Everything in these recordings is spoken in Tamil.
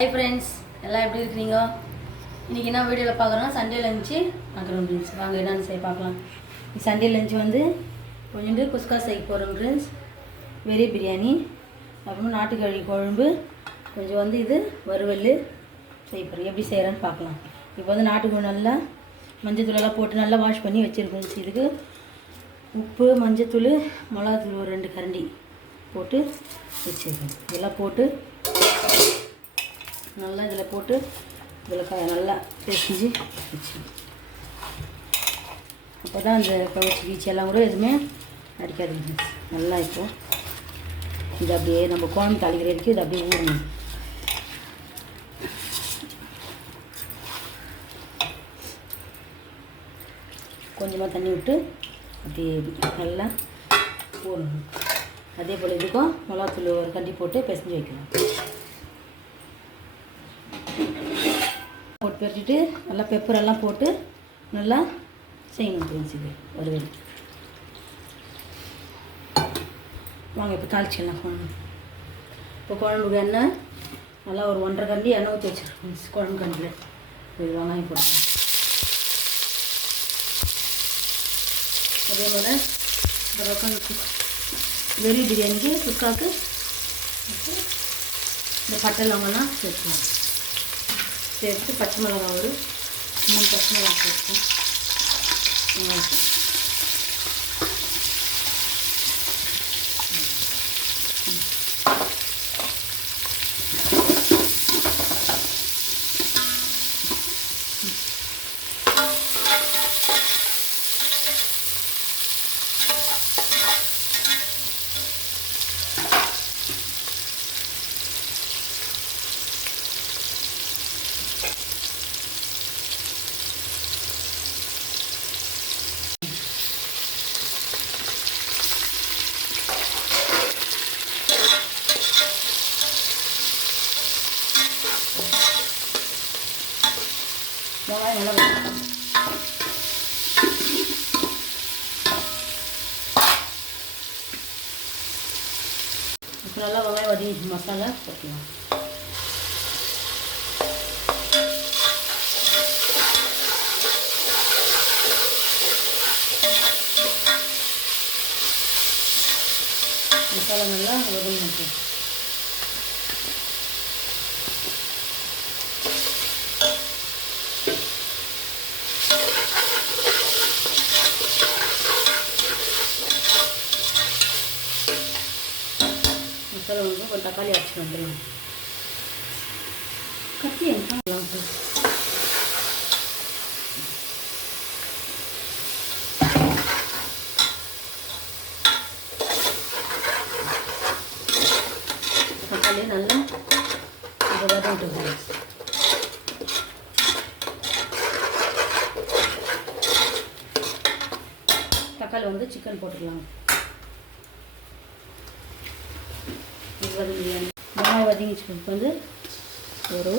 ஹாய் ஃப்ரெண்ட்ஸ், எல்லாம் எப்படி இருக்கிறீங்க? இன்றைக்கி என்ன வீடியோவில் பார்க்குறோன்னா சண்டே லஞ்சு பார்க்குறோம் ஃப்ரெண்ட்ஸ். வாங்க என்னென்னு செய்ய பார்க்கலாம். சண்டே லஞ்சு வந்து கொஞ்சோண்டு குஸ்கா செய்ய போகிறோம் ஃப்ரெண்ட்ஸ். வெரி பிரியாணி, அப்புறம் நாட்டுக்கோழி குழம்பு, கொஞ்சம் வந்து இது வறுவல் செய்ய போகிறோம். எப்படி செய்கிறேன்னு பார்க்கலாம். இப்போ வந்து நாட்டுக்கோழி நல்லா மஞ்சள் தூளெல்லாம் போட்டு நல்லா வாஷ் பண்ணி வச்சுருக்கோம். இதுக்கு உப்பு, மஞ்சத்தூள், மிளகாத்தூள் ஒரு 2 கரண்டி போட்டு வச்சுருக்கோம். இதெல்லாம் போட்டு நல்லா இதில் போட்டு இதில் நல்லா பிசைஞ்சு வச்சு, அப்போ தான் அந்த கவுச்சி கீச்சி எல்லாம் கூட எதுவுமே அடிக்காதுங்க. நல்லா இப்போது இது அப்படியே நம்ம குழம்பு தாளிக்கிற வரைக்கும் இது அப்படியே ஊறணும். கொஞ்சமாக தண்ணி விட்டு அப்படியே நல்லா ஊறணும். அதே போல் இதுக்கும் மிளகாத்தூள் ஒரு கண்டி போட்டு பிசைஞ்சு வைக்கணும். போட்டு வச்சுட்டு நல்லா பெப்பரெல்லாம் போட்டு நல்லா செய்யணும் ஃப்ரெண்ட்ஸ். இது வறுவல். வாங்க இப்போ தாளிச்சிடலாம் குழம்பு. இப்போ குழம்புக்கு எண்ணெய் நல்லா ஒரு 1.5 கரண்டி எண்ணெய் ஊற்றி வச்சிருக்கேன் ஃப்ரெண்ட்ஸ். குழம்பு கண்டியில் இது வெங்காயம் போட்டுக்கலாம். அதே போல் இந்த பக்கம் வெரி பிரியாணிக்கு குஸ்காவுக்கு இந்த பட்டை லவங்கெல்லாம் சேர்த்துக்கலாம். சேர்த்து பச்சை மிளகா ஒரு 3 பச்சை மிளகா சேர்த்து வெங்காயம் நல்லா இப்போ நல்லா வெங்காயம் வதங்கி மசாலா போட்டுக்கலாம். மசாலா நல்லா வதங்கி மசாலா வந்து ஒரு தக்காளி அரைச்சி வந்துடலாம். கத்தி எல்லாம் தக்காளி நல்லா இதை வதங்கிட்டு தக்காளி வந்து சிக்கன் போட்டுக்கலாம். மிளகாய் வதங்கிச்சு வந்து ஒரு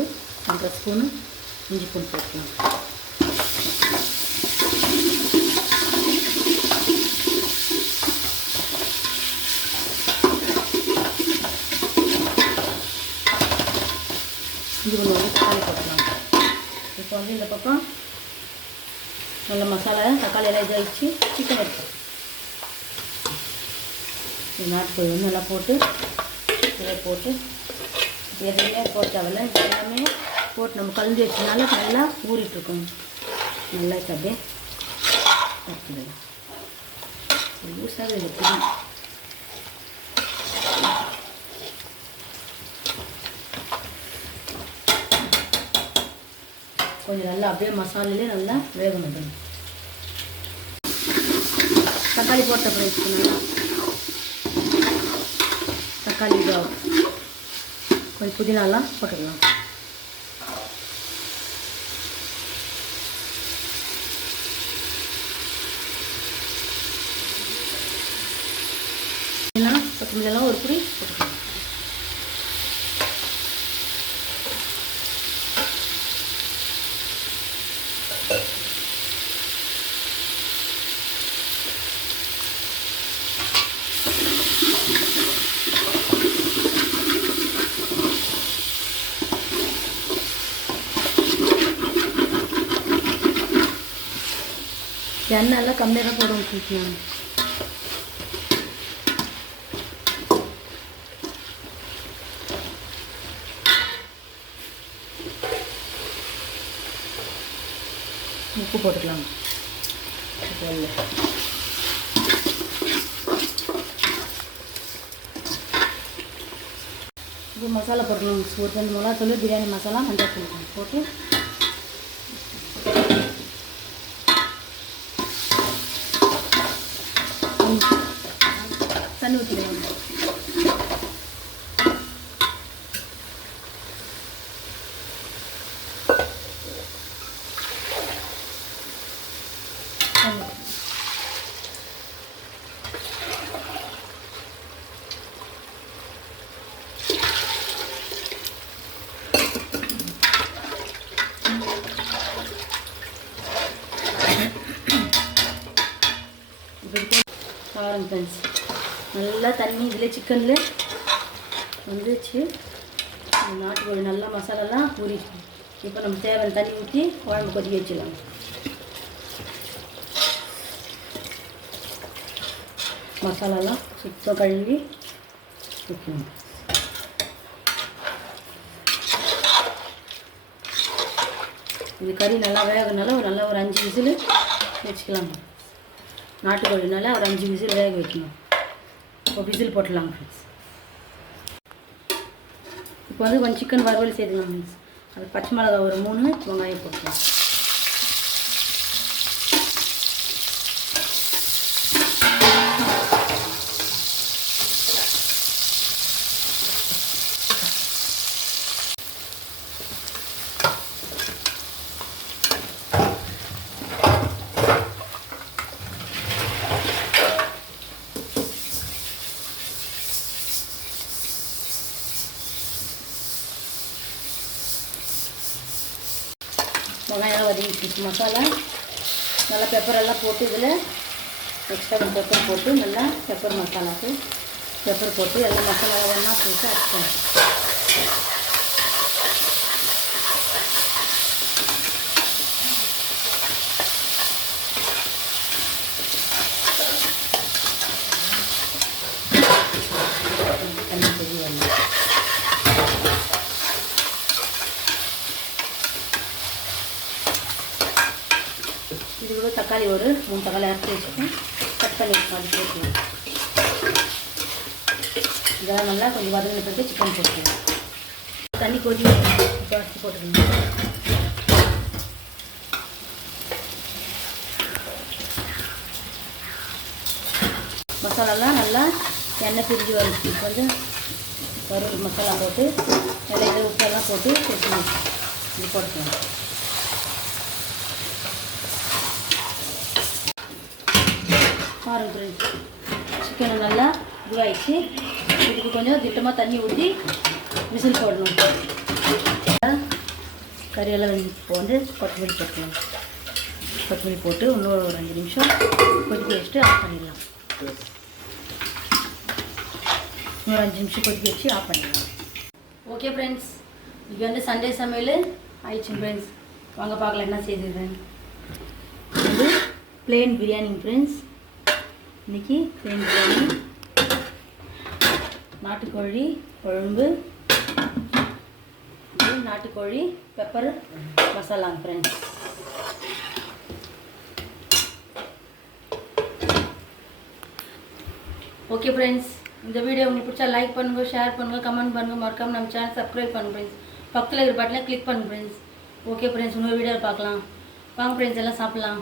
1.5 ஸ்பூனு இஞ்சி பூண்டு போட்டுக்கலாம். இஞ்சி பூண்டு வந்து தக்காளி போட்டுக்கலாம். இப்போ வந்து இந்த பக்கம் நல்ல மசாலா தக்காளி எல்லாம் இதாகிடுச்சு. சிக்கன் எடுப்போம். நாட்டுக்கோழி வந்து நல்லா போட்டு இதில் போட்டு எதுவுமே போட்டாவில்ல எல்லாமே போட்டு நம்ம கலந்து வச்சதுனால நல்லா ஊறிட்டுருக்கோம். நல்லா அப்படியே வச்சுக்கலாம். லூஸாக இருக்குது. கொஞ்சம் நல்லா அப்படியே மசாலையிலே நல்லா வேக முடியும். தக்காளி போட்ட பிறகு தக்காளி இதாகும். கொஞ்சம் புதினாலாம் போட்டுக்கலாம். கொத்தமல்லாம் ஒரு புடி போட்டுக்கலாம். எண்ணெயெல்லாம் கம்மியாக தான் போடுவோம் ஃப்ரெண்ட்ஸ். நான் உப்பு போட்டுக்கலாம். இப்போ மசாலா போட்டுக்கலாம். ஒரு 2 மிளகாத்தூள், பிரியாணி மசாலா, மஞ்சள் தூள் போட்டு தண்ணி ஊற்றிக்கலாம். பாருங்க ஃப்ரெண்ட்ஸ், நல்லா தண்ணி இதில் சிக்கனில் வந்துச்சு. நாட்டுக்கோழி நல்லா மசாலாலாம் ஊறிச்சு. இப்போ நம்ம தேவையான தண்ணி ஊற்றி குழம்பு கொதிக்க வச்சிடலாம். மசாலாலாம் சுத்தம் கழுவி ஊற்றணும். இது கறி நல்லா வேகனால ஒரு 5 விசில் வச்சுக்கலாம். நாட்டுக்கோழினால ஒரு 5 விசில் வேக வைக்கணும். இப்போ விசில் போட்டுடலாம் ஃப்ரெண்ட்ஸ். இப்போ வந்து கொஞ்சம் சிக்கன் வறுவல் சேர்த்துக்கலாம் ஃப்ரெண்ட்ஸ். அது பச்சை மிளகா ஒரு 3 வெங்காயம் போட்டுக்கலாம். வெங்காயம் வதங்கிச்சு. மசாலா நல்லா பெப்பரெல்லாம் போட்டு இதில் எக்ஸ்ட்ரா பெப்பர் போட்டு நல்லா பெப்பர் மசாலாவுக்கு பெப்பர் போட்டு எல்லாம் மசாலா ஒன்றா போட்டு அரைச்சிக்கணும். தண்ணி கொதி வரணும். இது கூட தக்காளி ஒரு 3 தக்காளி அரைச்சி வச்சுக்கேன். கட் பண்ணி அது போட்டுக்கலாம். இதெல்லாம் நல்லா கொஞ்சம் வதங்கின பிறகு சிக்கன் போட்டுக்கலாம். தண்ணி கொதி இப்போ அரைச்சி போட்டுக்கணும். மசாலாலாம் நல்லா எண்ணெய் பிரிஞ்சு வரும். இப்போ வந்து வறுவல் மசாலா போட்டு இலையில உப்பெல்லாம் போட்டு கொத்தணும். இது போட்டுக்கலாம். பாருங்க ஃப்ரெண்ட்ஸ், சிக்கனை நல்லா இதுவாகிடுச்சு. இதுக்கு கொஞ்சம் திட்டமாக தண்ணி ஊற்றி விசில் போடணும். கறியெல்லாம் இப்போ வந்து கொத்தமல்லி போட்டுக்கலாம். கொத்தமல்லி போட்டு இன்னொரு ஒரு 5 நிமிஷம் கொதிக்க வச்சுட்டு ஆஃப் பண்ணிடலாம். இன்னொரு 5 நிமிஷம் கொதிக்க வச்சு ஆஃப் பண்ணிடலாம். ஓகே ஃப்ரெண்ட்ஸ், இது வந்து சண்டே சமையல் ஆயிடுச்சு ஃப்ரெண்ட்ஸ். வாங்க பார்க்கலாம் என்ன செய்திருக்கேன். இது பிளேன் பிரியாணி ஃப்ரெண்ட்ஸ். இன்றைக்கி பிளேன் பிரியாணி, நாட்டுக்கோழி குழம்பு, நாட்டுக்கோழி பெப்பர் மசாலாங்க ஃப்ரெண்ட்ஸ். ஓகே ஃப்ரெண்ட்ஸ், இந்த வீடியோ உங்களுக்கு பிடிச்சா லைக் பண்ணுங்கள், ஷேர் பண்ணுங்கள், கமெண்ட் பண்ணுங்கள், மறக்காமல் நம்ம சேனல் சப்ஸ்கிரைப் பண்ணுங்க ஃப்ரெண்ட்ஸ். பக்கத்தில் இருக்கிற பட்டனை கிளிக் பண்ணுங்க ஃப்ரெண்ட்ஸ். ஓகே ஃப்ரெண்ட்ஸ், இன்னொரு வீடியோவில் பார்க்கலாம். வாங்க ஃப்ரெண்ட்ஸ், எல்லாம் சாப்பிட்லாம்.